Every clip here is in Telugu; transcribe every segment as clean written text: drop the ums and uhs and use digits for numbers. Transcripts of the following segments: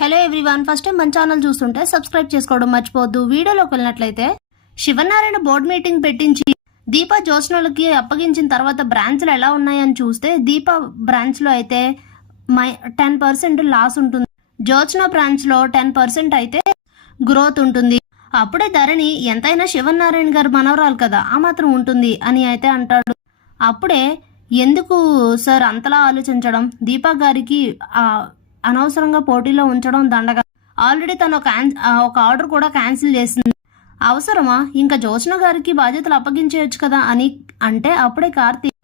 హలో ఎవ్రీవన్, ఫస్ట్ టైం మన ఛానల్ చూస్తుంటే సబ్స్క్రైబ్ చేసుకోవడం మర్చిపోవద్దు. వీడియోలోకి వెళ్ళినట్లయితే శివనారాయణ బోర్డు మీటింగ్ పెట్టించి దీపా జ్యోత్స్నలకి అప్పగించిన తర్వాత బ్రాంచ్లు ఎలా ఉన్నాయని చూస్తే దీపా బ్రాంచ్లో అయితే 10% లాస్ ఉంటుంది, జ్యోత్స్న బ్రాంచ్లో 10% అయితే గ్రోత్ ఉంటుంది. అప్పుడే ధరణి ఎంతైనా శివనారాయణ గారు మనవరాలు కదా, ఆ మాత్రం ఉంటుంది అని అయితే అంటాడు. అప్పుడే ఎందుకు సార్ అంతలా ఆలోచించడం, దీపా గారికి అనవసరంగా పోటీలో ఉంచడం దండగా, ఆల్రెడీ తను ఒక ఆర్డర్ కూడా క్యాన్సిల్ చేసింది, అవసరమా ఇంకా జ్యోత్స్న గారికి బాధ్యతలు అప్పగించేయచ్చు కదా అని అంటే అప్పుడే కార్తీక్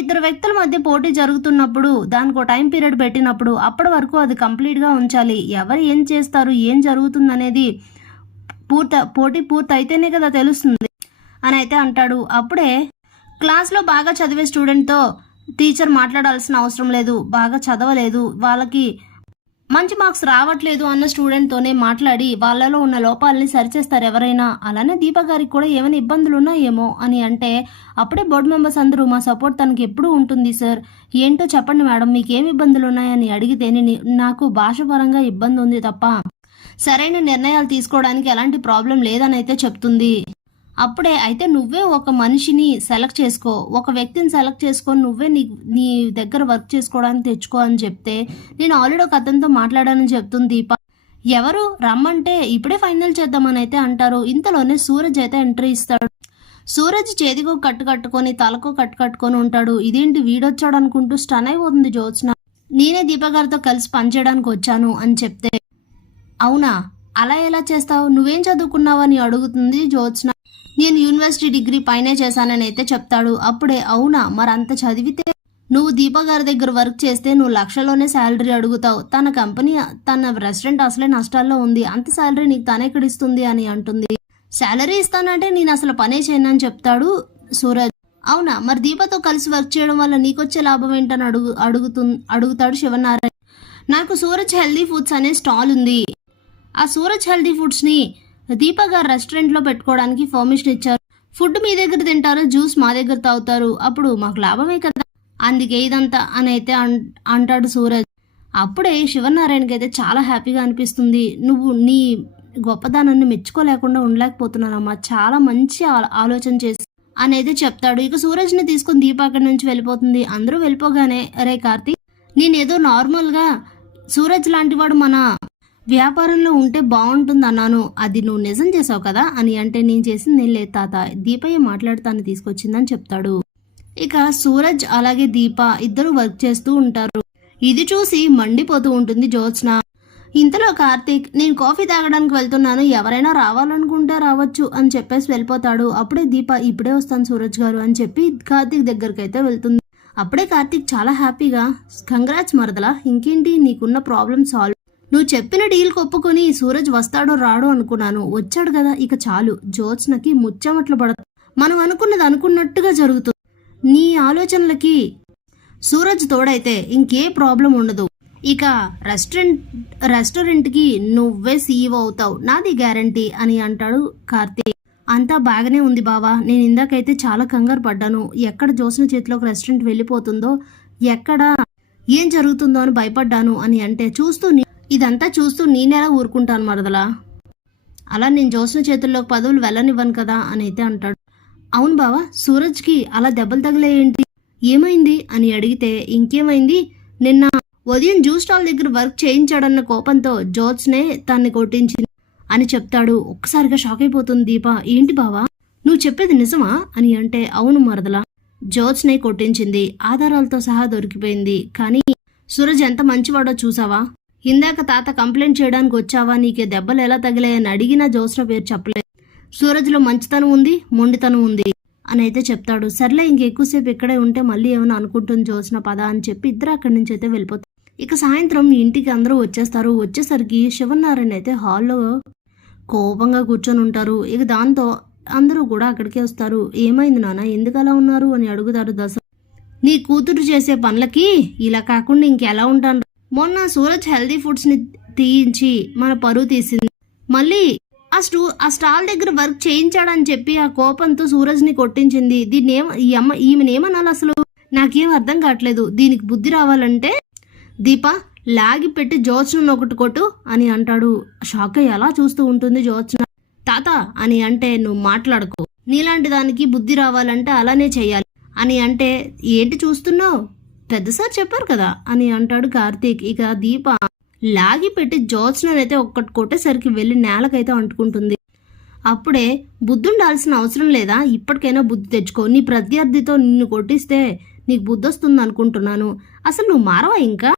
ఇద్దరు వ్యక్తుల మధ్య పోటీ జరుగుతున్నప్పుడు దానికి టైం పీరియడ్ పెట్టినప్పుడు అప్పటి వరకు అది కంప్లీట్గా ఉంచాలి, ఎవరు ఏం చేస్తారు ఏం జరుగుతుంది అనేది పోటీ పూర్తయితేనే కదా తెలుస్తుంది అని అయితే అంటాడు. అప్పుడే క్లాస్లో బాగా చదివే స్టూడెంట్తో టీచర్ మాట్లాడాల్సిన అవసరం లేదు, బాగా చదవలేదు, వాళ్ళకి మంచి మార్క్స్ రావట్లేదు అన్న స్టూడెంట్తోనే మాట్లాడి వాళ్ళలో ఉన్న లోపాలని సరిచేస్తారు ఎవరైనా. అలానే దీపా గారికి కూడా ఏమైనా ఇబ్బందులు ఉన్నాయేమో అని అంటే అప్పుడే బోర్డు మెంబర్స్ అందరూ మా సపోర్ట్ తనకి ఎప్పుడూ ఉంటుంది సార్, ఏంటో చెప్పండి మేడం మీకు ఏమి ఇబ్బందులు ఉన్నాయని అడిగితే నాకు భాషపరంగా ఇబ్బంది ఉంది తప్ప సరైన నిర్ణయాలు తీసుకోవడానికి ఎలాంటి ప్రాబ్లం లేదని అయితే చెప్తుంది. అప్పుడే అయితే నువ్వే ఒక మనిషిని సెలెక్ట్ చేసుకో, ఒక వ్యక్తిని సెలెక్ట్ చేసుకొని నువ్వే నీ దగ్గర వర్క్ చేసుకోవడానికి తెచ్చుకో అని చెప్తే నేను ఆల్రెడీ ఒక అతనితో మాట్లాడానని చెప్తుంది దీప. ఎవరు రమ్మంటే ఇప్పుడే ఫైనల్ చేద్దామని అయితే అంటారు. ఇంతలోనే సూరజ్ అయితే ఎంట్రీ ఇస్తాడు. సూరజ్ చేతికో కట్టుకొని తలకు కట్టుకొని ఉంటాడు. ఇదేంటి వీడొచ్చాడు అనుకుంటూ స్టన్ అయిపోతుంది జ్యోత్స్న. నేనే దీప గారితో కలిసి పనిచేయడానికి వచ్చాను అని చెప్తే అవునా అలా ఎలా చేస్తావు, నువ్వేం చదువుకున్నావు అని అడుగుతుంది జ్యోత్స్న. నేను యూనివర్సిటీ డిగ్రీ పైనే చేశానని అయితే చెప్తాడు. అప్పుడే అవునా మరి అంత చదివితే నువ్వు దీపా గారి దగ్గర వర్క్ చేస్తే నువ్వు లక్షలోనే శాలరీ అడుగుతావు, తన కంపెనీ తన రెస్టారెంట్ అసలే నష్టాల్లో ఉంది, అంత శాలరీ నీకు తనెక్కడ ఇస్తుంది అని అంటుంది. శాలరీ ఇస్తానంటే నేను అసలు పనే చేయనని చెప్తాడు సూరజ్. అవునా మరి దీపాతో కలిసి వర్క్ చేయడం వల్ల నీకొచ్చే లాభం ఏంటని అడుగుతాడు శివనారాయణ. నాకు సూరజ్ హెల్దీ ఫుడ్స్ అనే స్టాల్ ఉంది, ఆ సూరజ్ హెల్దీ ఫుడ్స్ని దీపా గారు రెస్టారెంట్లో పెట్టుకోవడానికి పర్మిషన్ ఇచ్చారు, ఫుడ్ మీ దగ్గర తింటారు, జ్యూస్ మా దగ్గర తాగుతారు, అప్పుడు మాకు లాభమే కదా, అందుకే ఇదంతా అని అయితే అంటాడు సూరజ్. అప్పుడే శివనారాయణకి అయితే చాలా హ్యాపీగా అనిపిస్తుంది. నువ్వు నీ గొప్పదానాన్ని మెచ్చుకోలేకుండా ఉండలేకపోతున్నానమ్మా, చాలా మంచి ఆలోచన చేసి అని అయితే చెప్తాడు. ఇక సూరజ్ని తీసుకుని దీపా అక్కడి నుంచి వెళ్ళిపోతుంది. అందరూ వెళ్ళిపోగానే అరే కార్తీక్ నేనేదో నార్మల్గా సూరజ్ లాంటివాడు మన వ్యాపారంలో ఉంటే బాగుంటుంది అన్నాను, అది నువ్వు నిజం చేసావు కదా అని అంటే నేను చేసింది నేను లేదు తాత, దీపయ్య మాట్లాడుతాను తీసుకొచ్చిందని చెప్తాడు. ఇక సూరజ్ అలాగే దీప ఇద్దరు వర్క్ చేస్తూ ఉంటారు. ఇది చూసి మండిపోతూ ఉంటుంది జ్యోత్స్న. ఇంతలో కార్తీక్ నేను కాఫీ తాగడానికి వెళ్తున్నాను, ఎవరైనా రావాలనుకుంటే రావచ్చు అని చెప్పేసి వెళ్ళిపోతాడు. అప్పుడే దీప ఇప్పుడే వస్తాను సూరజ్ గారు అని చెప్పి కార్తీక్ దగ్గరికి అయితే వెళ్తుంది. అప్పుడే కార్తీక్ చాలా హ్యాపీగా కంగ్రాట్స్ మరదలా, ఇంకేంటి నీకున్న ప్రాబ్లం సాల్వ్, నువ్వు చెప్పిన డీల్ ఒప్పుకొని సూరజ్ వస్తాడో రాడో అనుకున్నాను, వచ్చాడు కదా ఇక చాలు, జ్యోత్స్నకి ముచ్చమట్లు పడదు, మనం అనుకున్నది అనుకున్నట్టుగా జరుగుతుంది, నీ ఆలోచనలకి సూరజ్ తోడైతే ఇంకే ప్రాబ్లం ఉండదు, ఇక రెస్టారెంట్కి నువ్వే సీఈఓ అవుతావు, నాది గ్యారంటీ అని అంటాడు కార్తీక్. అంతా బాగానే ఉంది బావా, నేను ఇందాకైతే చాలా కంగారు పడ్డాను, ఎక్కడ జ్యోత్స్న చేతిలోకి రెస్టారెంట్ వెళ్ళిపోతుందో ఎక్కడ ఏం జరుగుతుందో అని భయపడ్డాను అని అంటే ఇదంతా చూస్తూ నేనెలా ఊరుకుంటాను మరదలా, అలా నేను జ్యోత్స్న చేతుల్లోకి పదవులు వెళ్ళనివ్వను కదా అని అయితే అంటాడు. అవును బావా సూరజ్కి అలా దెబ్బలు తగిలేంటి, ఏమైంది అని అడిగితే ఇంకేమైంది, నిన్న ఉదయం జ్యూస్ స్టాల్ దగ్గర వర్క్ చేయించాడన్న కోపంతో జ్యోత్స్నే తన్ని కొట్టించింది అని చెప్తాడు. ఒక్కసారిగా షాక్ అయిపోతుంది దీప. ఏంటి బావా నువ్వు చెప్పేది నిజమా అని అంటే అవును మరదలా, జ్యోత్స్నే కొట్టించింది, ఆధారాలతో సహా దొరికిపోయింది, కానీ సూరజ్ ఎంత మంచివాడో చూసావా, ఇందాక తాత కంప్లైంట్ చేయడానికి వచ్చావా, నీకే దెబ్బలు ఎలా తగిలాయని అడిగినా జ్యోత్స్న పేరు చెప్పలేదు, సూరజ్లో మంచితనం ఉంది మొండితనం ఉంది అని అయితే చెప్తాడు. సర్లే ఇంకెక్కువసేపు ఇక్కడే ఉంటే మళ్ళీ ఏమైనా అనుకుంటుంది జ్యోత్స్న పద అని చెప్పి ఇద్దరు అక్కడి నుంచి అయితే వెళ్ళిపోతారు. ఇక సాయంత్రం ఇంటికి అందరూ వచ్చేస్తారు. వచ్చేసరికి శివనారాయణ అయితే హాల్లో కోపంగా కూర్చొని ఉంటారు. ఇక దాంతో అందరూ కూడా అక్కడికే వస్తారు. ఏమైంది నాన్న ఎందుకు అలా ఉన్నారు అని అడుగుతారు దశ. నీ కూతురు చేసే పనులకి ఇలా కాకుండా ఇంకెలా ఉంటాను, మొన్న సూరజ్ హెల్దీ ఫుడ్స్ని తీయించి మన పరువు తీసింది, మళ్ళీ ఆ స్టాల్ దగ్గర వర్క్ చేయించాడని చెప్పి ఆ కోపంతో సూరజ్ని కొట్టించింది, ఈమెనేమనాలి అసలు నాకేం అర్థం కావట్లేదు, దీనికి బుద్ధి రావాలంటే దీప లాగి పెట్టి జ్యోత్స్నను ఒకటి కొట్టు అని అంటాడు. షాక్ అయ్యి అలా చూస్తూ ఉంటుంది జ్యోత్స్న. తాత అని అంటే నువ్వు మాట్లాడుకో, నీలాంటి దానికి బుద్ధి రావాలంటే అలానే చెయ్యాలి అని అంటే ఏంటి చూస్తున్నావు, పెద్ద సార్ చెప్పారు కదా అని అంటాడు కార్తీక్. ఇక దీప లాగి పెట్టి జ్యోత్స్ననైతే ఒక్కటి కొట్టేసరికి వెళ్ళి నేలకైతే అంటుకుంటుంది. అప్పుడే బుద్ధి ఉండాల్సిన అవసరం లేదా, ఇప్పటికైనా బుద్ధి తెచ్చుకో, నీ ప్రత్యర్థితో నిన్ను కొట్టిస్తే నీకు బుద్ధి వస్తుంది అనుకుంటున్నాను, అసలు నువ్వు మారవా, ఇంకా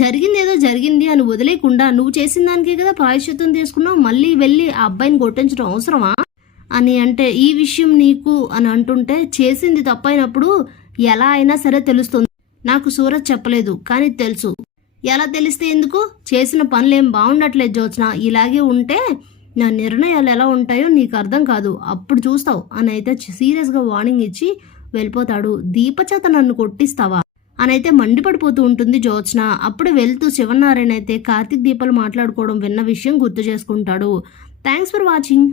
జరిగింది ఏదో జరిగింది అని వదిలేకుండా నువ్వు చేసిన దానికే కదా ప్రాయశ్చిత్తం తీసుకున్నావు, మళ్ళీ వెళ్ళి ఆ అబ్బాయిని కొట్టించడం అవసరమా అని అంటే ఈ విషయం నీకు అని అంటుంటే చేసింది తప్పైనప్పుడు ఎలా అయినా సరే తెలుస్తుంది, నాకు సూరజ్ చెప్పలేదు కానీ తెలుసు, ఎలా తెలిస్తే ఎందుకు, చేసిన పనులేం బాగుండట్లేదు జ్యోత్స్న, ఇలాగే ఉంటే నా నిర్ణయాలు ఎలా ఉంటాయో నీకు అర్థం కాదు, అప్పుడు చూస్తావు అని అయితే సీరియస్గా వార్నింగ్ ఇచ్చి వెళ్ళిపోతాడు. దీపచేత నన్ను కొట్టిస్తావా అని అయితే మండిపడిపోతూ ఉంటుంది జ్యోత్స్న. అప్పుడు వెళ్తూ శివనారాయణ అయితే కార్తీక్ దీపాలు మాట్లాడుకోవడం విన్న విషయం గుర్తు చేసుకుంటాడు. Thanks for watching.